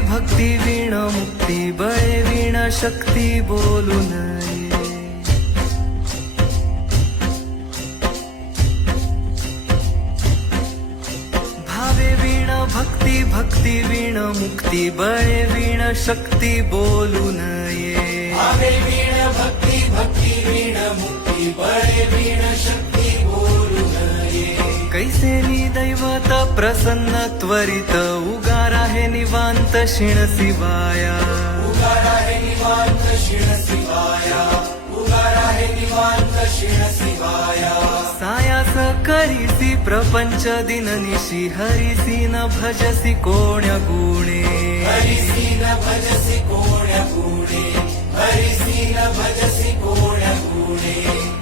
भक्ती वीण मुक्ती बळे वीण शक्ती बोलू नये. भावे वीण भक्ती भक्ती वीण मुक्ती बळे वीण शक्ती बोलू नये. भावे वीण भक्ती भक्ती वीण मुक्ती बळे वीण शक्ती बोलू नये. कैसे दैवत प्रसन्न त्वरित उगार आहे निवांत शिण शिवाया. उगार आहे निवांत शिण शिवाया. उगार आहे निवांत शिण शिवाया. सायास करीसी प्रपंच दिननिशी हरिसी न भजसी कोण्या गुणे. हरिसी न भजसी कोण्या गुणे. हरिसी न भजसी कोण्या गुणे.